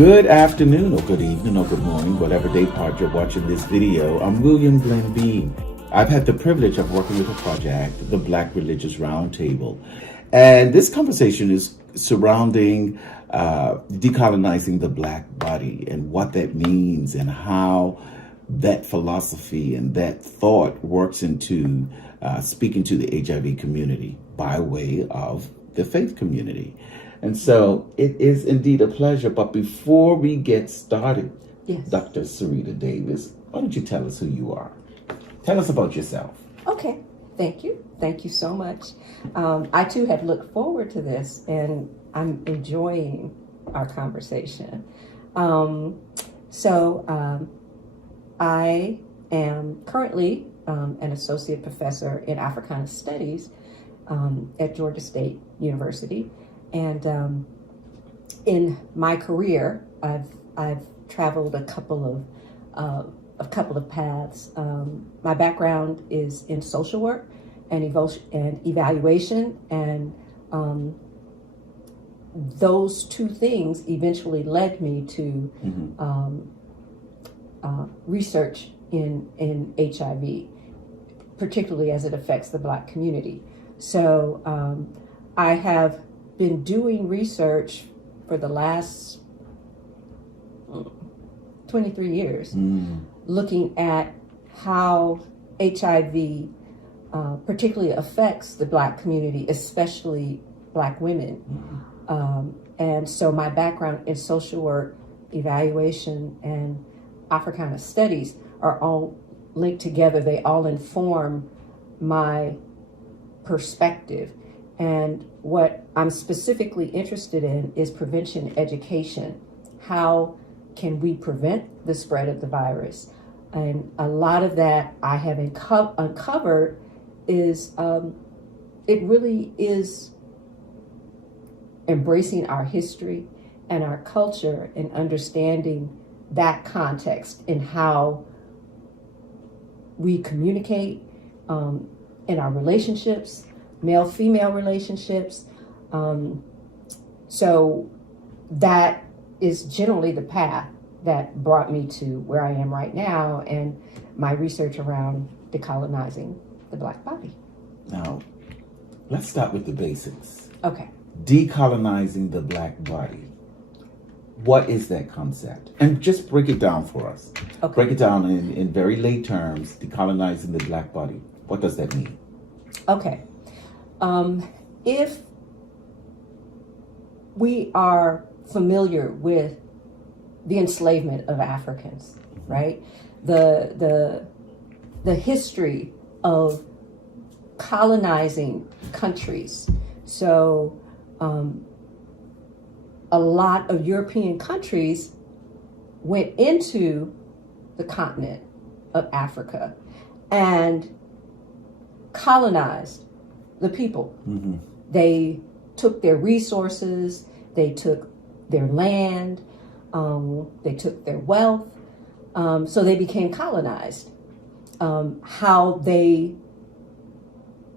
Good afternoon, or good evening, or good morning, whatever day part you're watching this video. I'm William Glenn Bean. I've had the privilege of working with a project, the Black Religious Roundtable. And this conversation is surrounding decolonizing the Black body and what that means and how that philosophy and that thought works into speaking to the HIV community by way of the faith community. And so it is indeed a pleasure. But before we get started, yes. Dr. Sarita Davis, why don't you tell us who you are? Tell us about yourself. Okay, thank you. Thank you so much. I too have looked forward to this, and I'm enjoying our conversation. I am currently an associate professor in Africana Studies at Georgia State University. And in my career, I've traveled a couple of paths. My background is in social work and evaluation, and those two things eventually led me to research in HIV, particularly as it affects the Black community. So I have been doing research for the last 23 years, looking at how HIV particularly affects the Black community, especially Black women. And so my background in social work, evaluation, and Africana studies are all linked together. They all inform my perspective. And what I'm specifically interested in is prevention education. How can we prevent the spread of the virus? And a lot of that I have uncovered is, it really is embracing our history and our culture and understanding that context in how we communicate in our relationships, male-female relationships. So that is generally the path that brought me to where I am right now and my research around decolonizing the Black body. Now, let's start with the basics. Okay. Decolonizing the Black body. What is that concept? And just break it down for us. Okay. Break it down in very lay terms, decolonizing the Black body. What does that mean? Okay. If we are familiar with the enslavement of Africans, right? The history of colonizing countries. So a lot of European countries went into the continent of Africa and colonized the people. They took their resources, they took their land, they took their wealth, so they became colonized. How they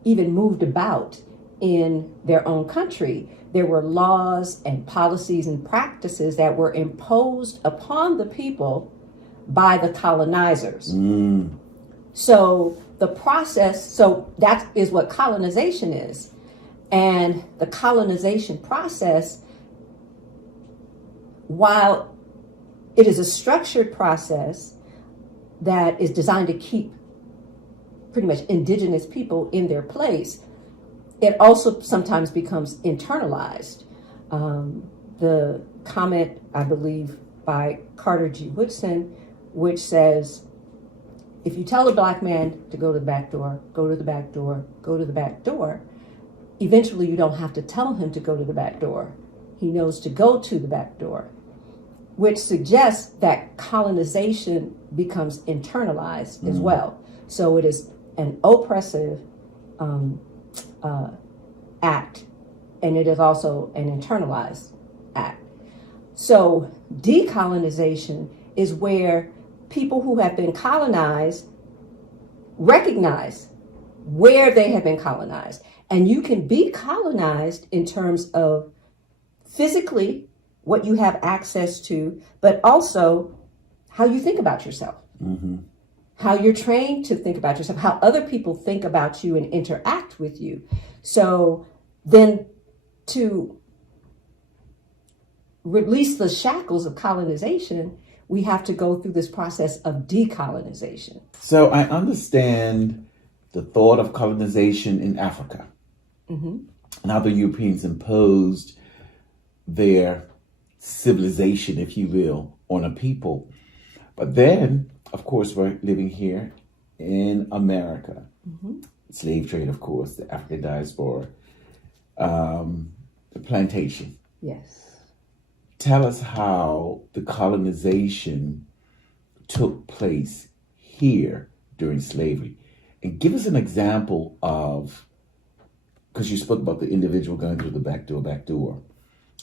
even moved about in their own country, there were laws and policies and practices that were imposed upon the people by the colonizers. So the process, so that is what colonization is. And the colonization process, while it is a structured process that is designed to keep pretty much indigenous people in their place, it also sometimes becomes internalized. The comment, I believe, by Carter G. Woodson, which says, if you tell a Black man to go to the back door, go to the back door, go to the back door, eventually you don't have to tell him to go to the back door. He knows to go to the back door, which suggests that colonization becomes internalized as well. So it is an oppressive act, and it is also an internalized act. So decolonization is where people who have been colonized recognize where they have been colonized. And you can be colonized in terms of physically what you have access to, but also how you think about yourself, how you're trained to think about yourself, how other people think about you and interact with you. So then to release the shackles of colonization, we have to go through this process of decolonization. So I understand the thought of colonization in Africa and how the Europeans imposed their civilization, if you will, on a people. But then, of course, we're living here in America. Slave trade, of course, the African diaspora, the plantation. Yes. Tell us how the colonization took place here during slavery. And give us an example of, because you spoke about the individual going through the back door.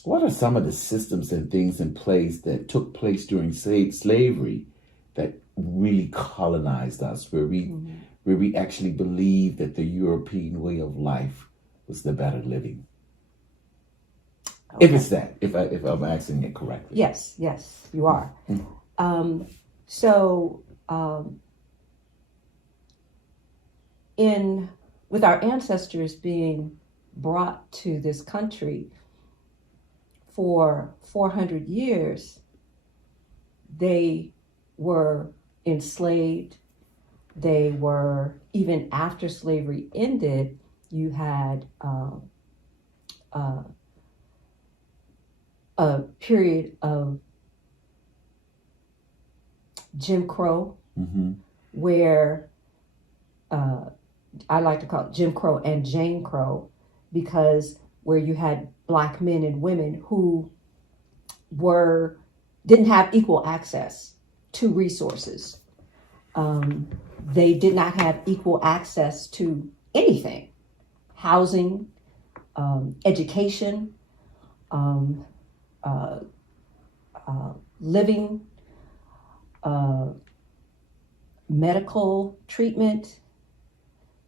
What are some of the systems and things in place that took place during slavery that really colonized us, where we actually believed that the European way of life was the better living? Okay. If it's that, if I'm asking it correctly. Yes, you are. With our ancestors being brought to this country for 400 years, they were enslaved. They were, even after slavery ended, you had a period of Jim Crow, where I like to call it Jim Crow and Jane Crow, because where you had Black men and women who didn't have equal access to resources. They did not have equal access to anything: housing, education, living, medical treatment.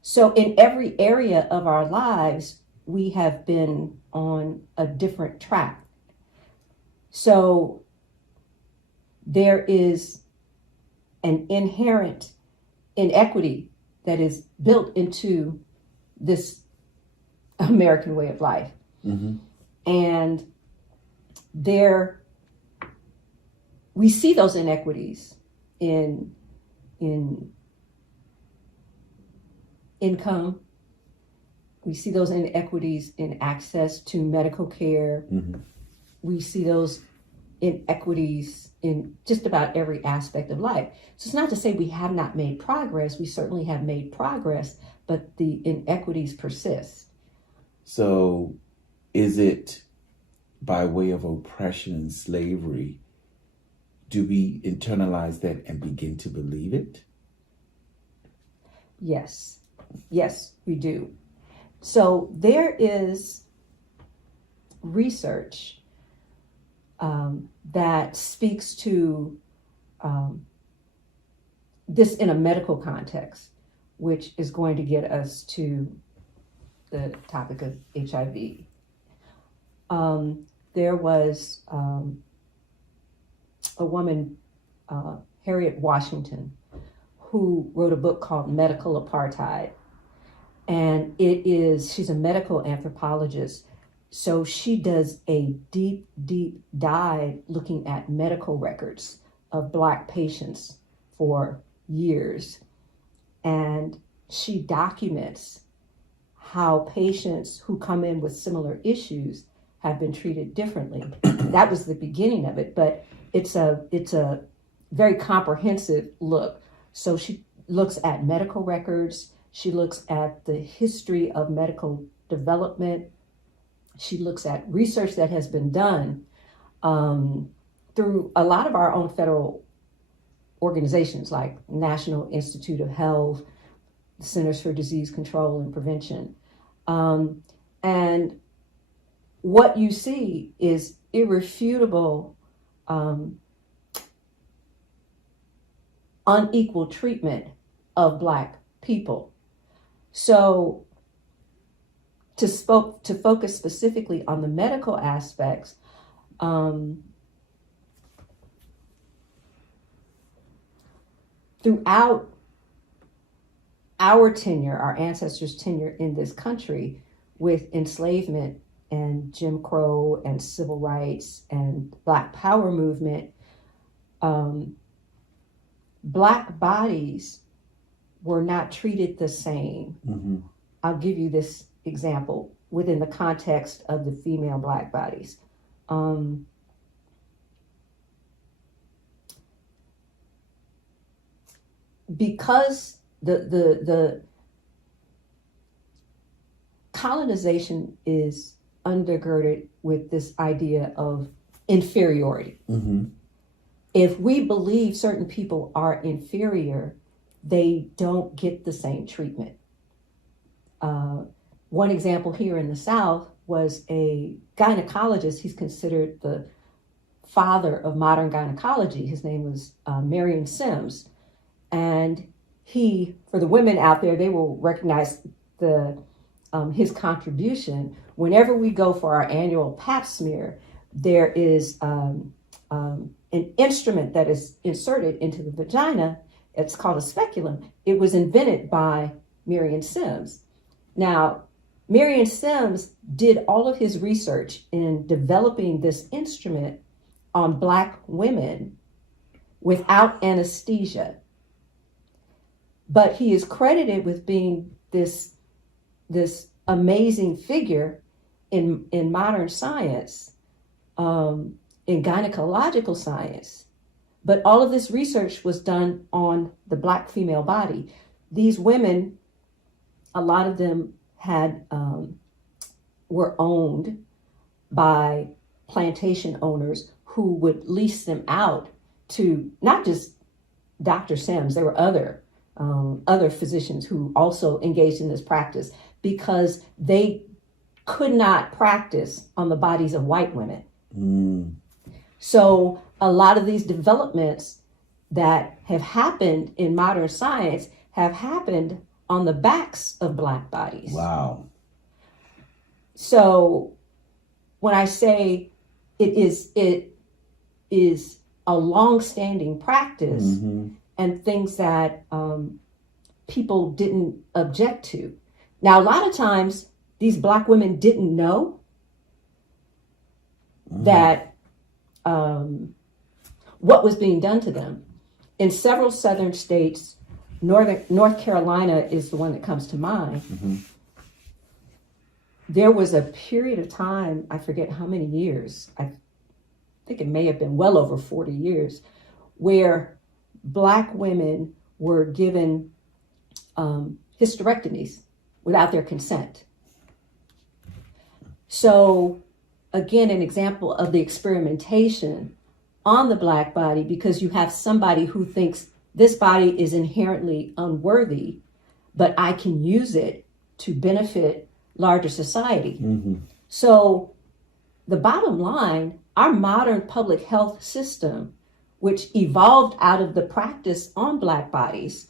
So in every area of our lives, we have been on a different track. So there is an inherent inequity that is built into this American way of life. And we see those inequities in income. We see those inequities in access to medical care. We see those inequities in just about every aspect of life. So it's not to say we have not made progress. We certainly have made progress, but the inequities persist. So is it by way of oppression and slavery, do we internalize that and begin to believe it? Yes, we do. So there is research that speaks to this in a medical context, which is going to get us to the topic of HIV. There was a woman, Harriet Washington, who wrote a book called Medical Apartheid. And she's a medical anthropologist. So she does a deep, deep dive looking at medical records of Black patients for years. And she documents how patients who come in with similar issues have been treated differently. That was the beginning of it, but it's a very comprehensive look. So she looks at medical records. She looks at the history of medical development. She looks at research that has been done through a lot of our own federal organizations like National Institute of Health, Centers for Disease Control and Prevention. And what you see is irrefutable unequal treatment of Black people. So to focus specifically on the medical aspects, Throughout our tenure, our ancestors' tenure in this country, with enslavement and Jim Crow and civil rights and Black Power movement, Black bodies were not treated the same. Mm-hmm. I'll give you this example within the context of the female Black bodies. Because the colonization is undergirded with this idea of inferiority. Mm-hmm. If we believe certain people are inferior, they don't get the same treatment. One example here in the South was a gynecologist. He's considered the father of modern gynecology. His name was Marion Sims. And he, for the women out there, they will recognize his contribution. Whenever we go for our annual pap smear, there is an instrument that is inserted into the vagina. It's called a speculum. It was invented by Marion Sims. Now, Marion Sims did all of his research in developing this instrument on Black women without anesthesia. But he is credited with being this amazing figure in modern science, in gynecological science. But all of this research was done on the Black female body. These women, a lot of them were owned by plantation owners who would lease them out to not just Dr. Sims. There were other physicians who also engaged in this practice because they could not practice on the bodies of white women. Mm. So a lot of these developments that have happened in modern science have happened on the backs of Black bodies. Wow. So when I say it is a long-standing practice, Mm-hmm. and things that people didn't object to. Now, a lot of times, these Black women didn't know that what was being done to them. In several southern states, North Carolina is the one that comes to mind. Mm-hmm. There was a period of time, I forget how many years, I think it may have been well over 40 years, where Black women were given hysterectomies without their consent. So again, an example of the experimentation on the Black body, because you have somebody who thinks this body is inherently unworthy, but I can use it to benefit larger society. Mm-hmm. So the bottom line, our modern public health system, which evolved out of the practice on Black bodies,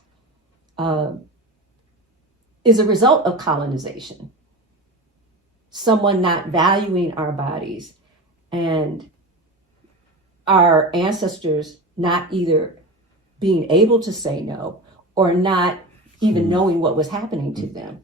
is a result of colonization. Someone not valuing our bodies and our ancestors not either being able to say no or not even knowing what was happening to them.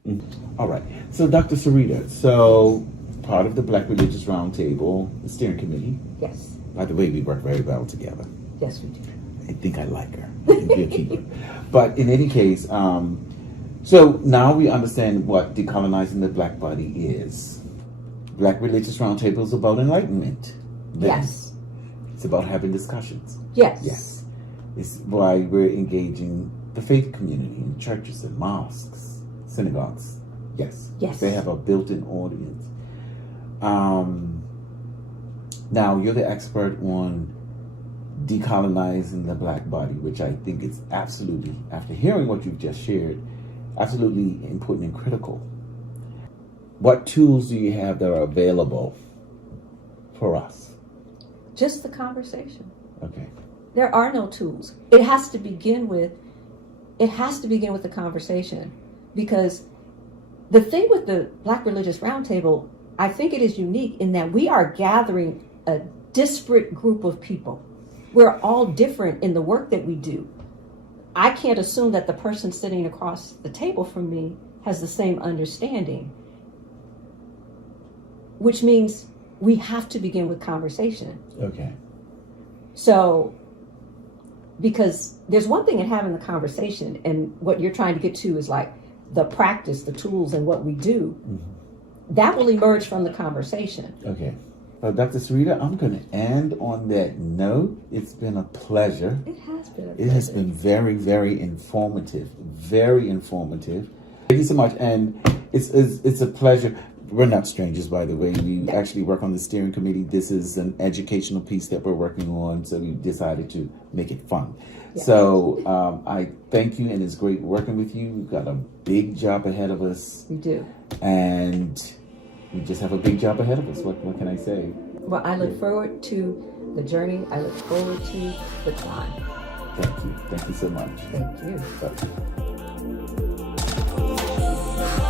All right. So, Dr. Sarita, so part of the Black Religious Roundtable, the steering committee. Yes. By the way, we work very well together. Yes, we do. I think I like her. I can be a keeper. But in any case, so now we understand what decolonizing the Black body is. Black Religious Roundtable is about enlightenment. Then Yes. it's about having discussions. Yes. Yes. It's why we're engaging the faith community in churches and mosques, synagogues. Yes. Yes. They have a built-in audience. Now, you're the expert on decolonizing the Black body, which I think is absolutely, after hearing what you've just shared, absolutely important and critical. What tools do you have that are available for us? Just the conversation. Okay. There are no tools. It has to begin with the conversation, because the thing with the Black Religious Roundtable, I think it is unique in that we are gathering a disparate group of people. We're all different in the work that we do. I can't assume that the person sitting across the table from me has the same understanding, which means we have to begin with conversation. Okay. So, because there's one thing in having the conversation, and what you're trying to get to is like the practice, the tools, and what we do. Mm-hmm. That will emerge from the conversation. Okay. Dr. Sarita, I'm going to end on that note. It's been a pleasure. It has been a pleasure. It has been very, very informative. Very informative. Thank you so much. And it's a pleasure. We're not strangers, by the way. We actually work on the steering committee. This is an educational piece that we're working on, so we decided to make it fun. Yeah. So I thank you, and it's great working with you. We've got a big job ahead of us. We do. And we just have a big job ahead of us. What can I say? Well, I look forward to the journey. I look forward to the climb. Thank you. Thank you so much. Thank you. Bye.